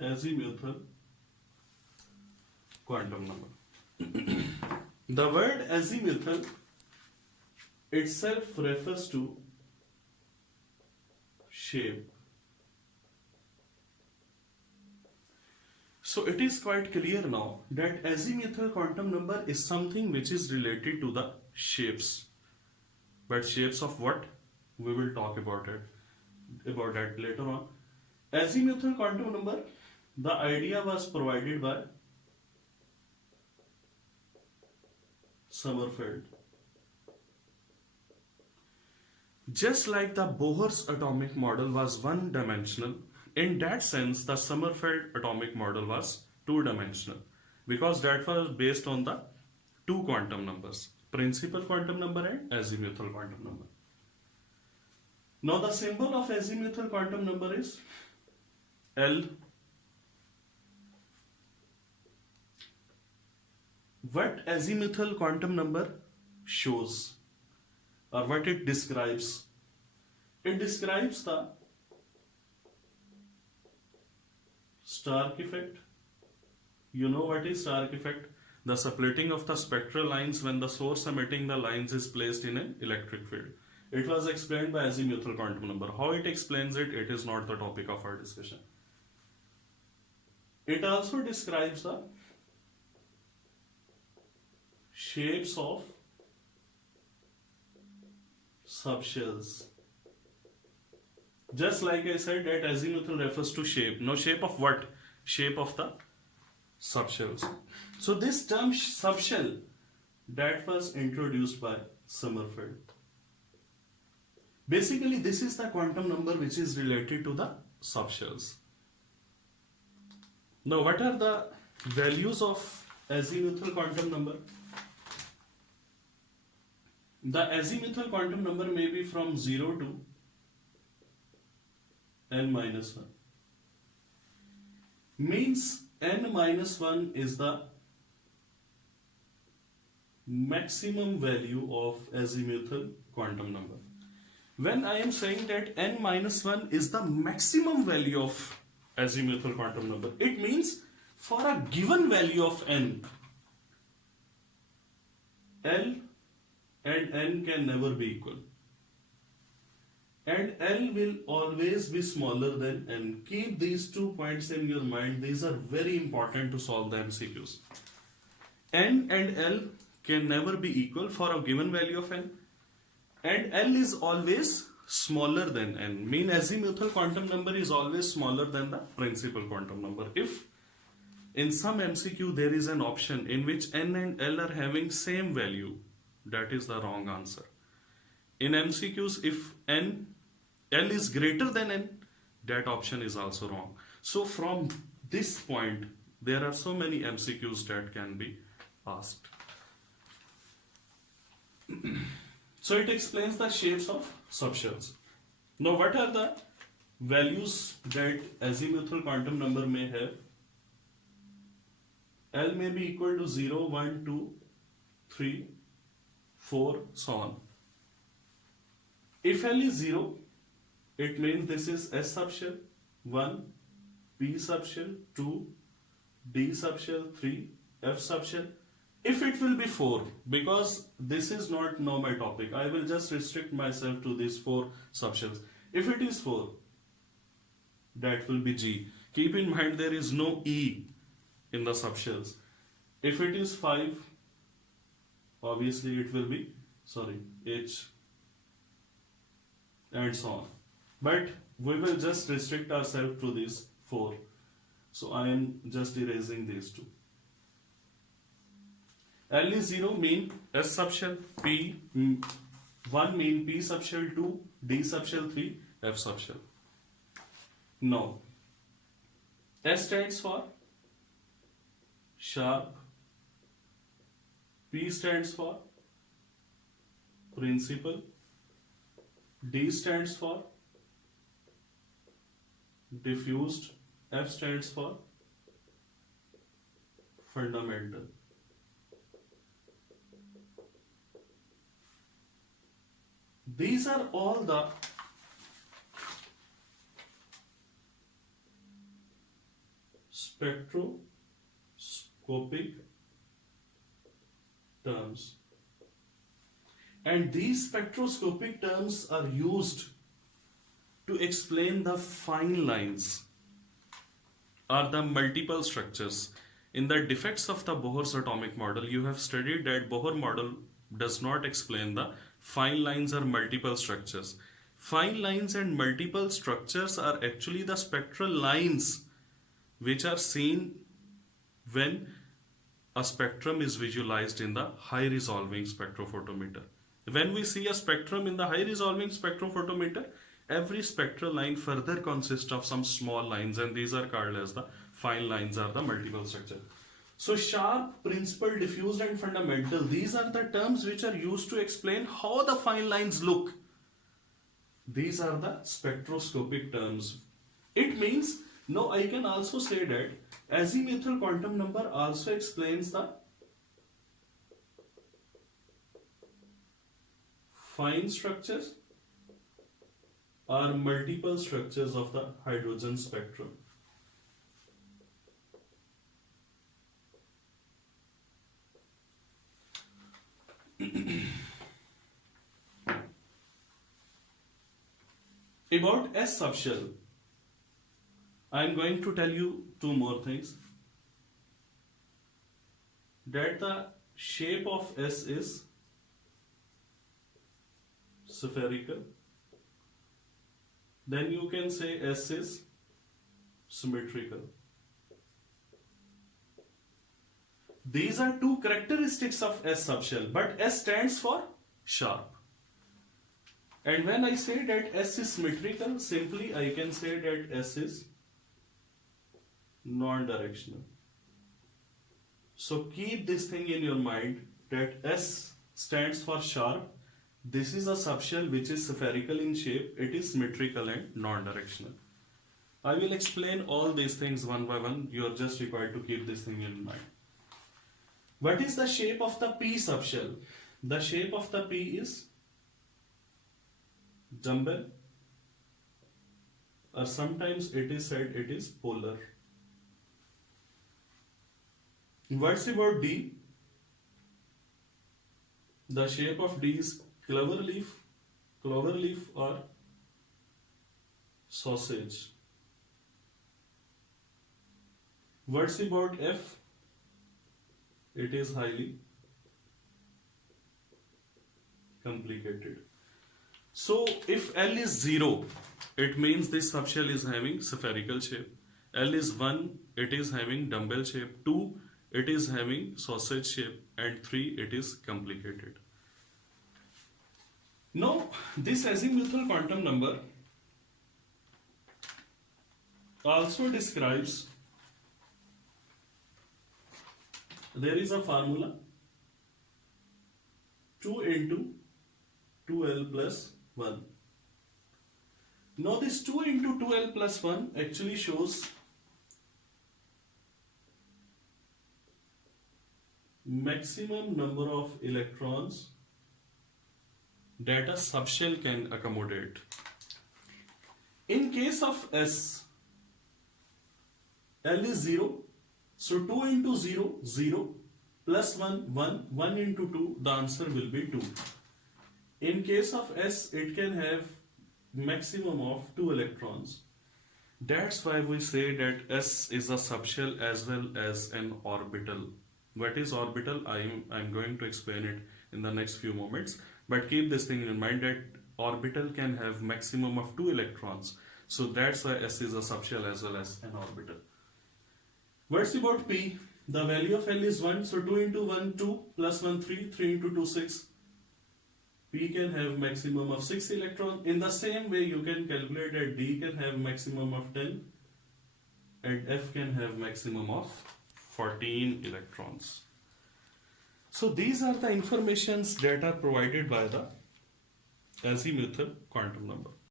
azimuthal quantum number. The word azimuthal itself refers to shape. So it is quite clear now that azimuthal quantum number is something which is related to the shapes. But shapes of what? We will talk about that later on. Azimuthal quantum number, the idea was provided by Sommerfeld. Just like the Bohr's atomic model was one dimensional, in that sense, the Sommerfeld atomic model was two dimensional because that was based on the two quantum numbers, principal quantum number and azimuthal quantum number. Now, the symbol of azimuthal quantum number is L. What azimuthal quantum number shows or what it describes? It describes the Stark effect. You know what is Stark effect? The splitting of the spectral lines when the source emitting the lines is placed in an electric field. It was explained by azimuthal quantum number. How it explains it, it is not the topic of our discussion. It also describes the shapes of subshells. Just like I said that azimuthal refers to shape. Now shape of what? Shape of the subshells. So this term subshell, that was introduced by Sommerfeld. Basically this is the quantum number which is related to the subshells. Now what are the values of azimuthal quantum number? The azimuthal quantum number may be from 0 to n minus 1. Means n minus 1 is the maximum value of azimuthal quantum number. When I am saying that n minus 1 is the maximum value of azimuthal quantum number, it means for a given value of n, L and n can never be equal. And L will always be smaller than n. Keep these 2 points in your mind. These are very important to solve the MCQs. N and L can never be equal for a given value of n. And L is always smaller than n. Mean azimuthal quantum number is always smaller than the principal quantum number. If in some MCQ there is an option in which n and L are having same value, that is the wrong answer. In MCQs, if L is greater than n, that option is also wrong. So from this point, there are so many MCQs that can be asked. So it explains the shapes of subshells. Now what are the values that azimuthal quantum number may have? L may be equal to 0, 1, 2, 3, 4, so on. If L is 0, it means this is S subshell 1, P subshell 2, D subshell 3, F subshell. If it will be 4, because this is not now my topic, I will just restrict myself to these 4 subshells. If it is 4, that will be G. Keep in mind there is no E in the subshells. If it is 5, obviously it will be, H and so on. But we will just restrict ourselves to these 4. So I am just erasing these 2. L is 0 mean S subshell, P 1 mean P subshell 2, D subshell 3, F subshell. Now, S stands for sharp, P stands for principal, D stands for diffused, F stands for fundamental. These are all the spectroscopic terms. And these spectroscopic terms are used to explain the fine lines or the multiple structures. In the defects of the Bohr's atomic model, you have studied that Bohr model does not explain the fine lines or multiple structures. Fine lines and multiple structures are actually the spectral lines which are seen when a spectrum is visualized in the high resolving spectrophotometer. When we see a spectrum in the high resolving spectrophotometer, every spectral line further consists of some small lines, and these are called as the fine lines or the multiple structure. So sharp, principal, diffuse and fundamental, these are the terms which are used to explain how the fine lines look. These are the spectroscopic terms. It means, now I can also say that azimuthal quantum number also explains the fine structures or multiple structures of the hydrogen spectrum. About S subshell, I am going to tell you two more things. That the shape of S is spherical. Then you can say S is symmetrical. These are two characteristics of S subshell, but S stands for sharp. And when I say that S is symmetrical, simply I can say that S is non-directional. So keep this thing in your mind that S stands for sharp. This is a subshell which is spherical in shape. It is symmetrical and non-directional. I will explain all these things one by one. You are just required to keep this thing in mind. What is the shape of the P subshell? The shape of the P is dumbbell, or sometimes it is said it is polar. What's about D? The shape of D is clover leaf or sausage. What's about F? It is highly complicated. So if L is 0, it means this subshell is having spherical shape. L is 1, it is having dumbbell shape. 2, it is having sausage shape. And 3, it is complicated. Now, this azimuthal quantum number also describes, there is a formula 2 into 2L plus 1. Now this 2 into 2L plus 1 actually shows maximum number of electrons that a subshell can accommodate. In case of S, L is 0, so 2 into 0, 0, plus 1, 1, 1 into 2, the answer will be 2. In case of S, it can have maximum of 2 electrons. That's why we say that S is a subshell as well as an orbital. What is orbital? I'm going to explain it in the next few moments. But keep this thing in mind that orbital can have maximum of 2 electrons. So that's why S is a subshell as well as an orbital. What's about P? The value of L is 1. So 2 into 1, 2, plus 1, 3, 3 into 2, 6. P can have maximum of 6 electrons. In the same way, you can calculate that D can have maximum of 10 and F can have maximum of 14 electrons. So these are the informations that are provided by the azimuthal quantum number.